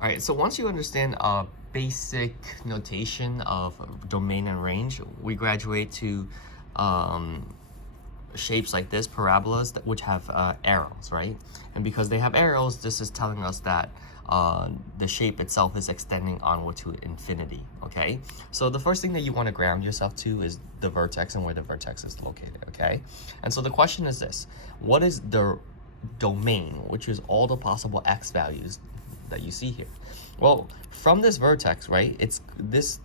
All right, so once you understand basic notation of domain and range, we graduate to shapes like this, parabolas, which have arrows, right? And because they have arrows, this is telling us that the shape itself is extending onward to infinity, okay? So the first thing that you want to ground yourself to is the vertex and where the vertex is located, okay? And so the question is this: what is the domain, which is all the possible x values that you see here? Well, from this vertex, right, it's this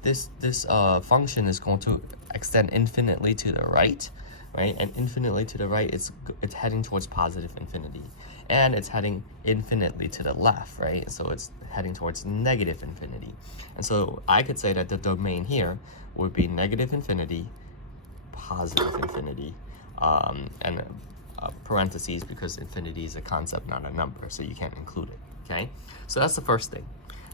function is going to extend infinitely to the right, right? And infinitely to the right, it's heading towards positive infinity. And it's heading infinitely to the left, right? So it's heading towards negative infinity. And so I could say that the domain here would be negative infinity, positive infinity, and parentheses, because infinity is a concept, not a number, so you can't include it, okay? So that's the first thing.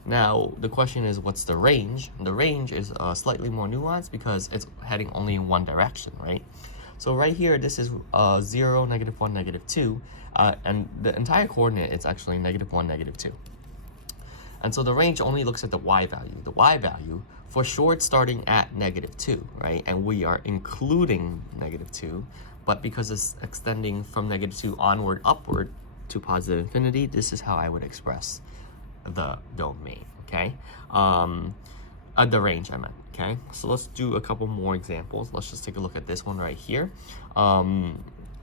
Now, the question is, what's the range? The range is slightly more nuanced because it's heading only in one direction, right? So right here, this is 0, -1, -2, and the entire coordinate is actually -1, -2. And so the range only looks at the y value. The y value, for sure, it's starting at -2, right? And we are including -2, but because it's extending from -2 onward, upward to positive infinity, this is how I would express the domain, okay? The range, I meant, okay? So let's do a couple more examples. Let's just take a look at this one right here.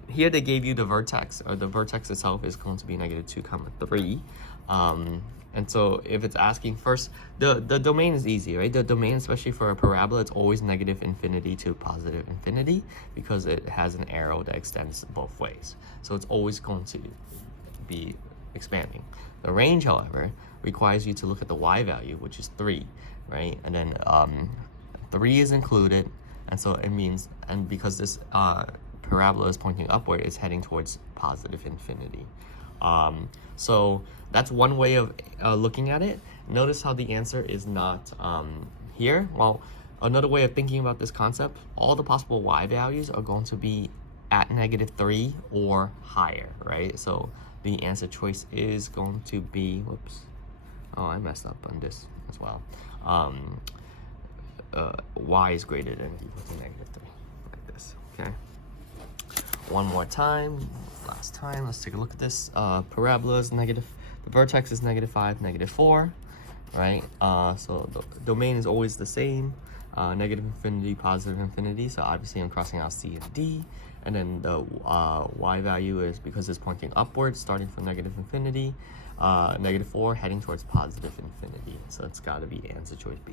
Here they gave you the vertex, or the vertex itself is going to be -2, 3. And so if it's asking first, the domain is easy, right? The domain, especially for a parabola, it's always -infinity to positive infinity because it has an arrow that extends both ways. So it's always going to be expanding. The range, however, requires you to look at the y value, which is 3, right? And then 3 is included, and so it means, and because this parabola is pointing upward, it's heading towards positive infinity. So that's one way of looking at it. Notice how the answer is not here. Well, another way of thinking about this concept, all the possible y values are going to be at -3 or higher, right? So the answer choice is going to be, whoops, oh, I messed up on this as well. Y is greater than or equal to -3, like this, okay? One more time, last time, let's take a look at this. Parabola is the vertex is -5, -4, right? So the domain is always the same, negative infinity, positive infinity, so obviously I'm crossing out C and D. And then the y value is, because it's pointing upwards, starting from -infinity, -4, heading towards positive infinity. So it's got to be answer choice B.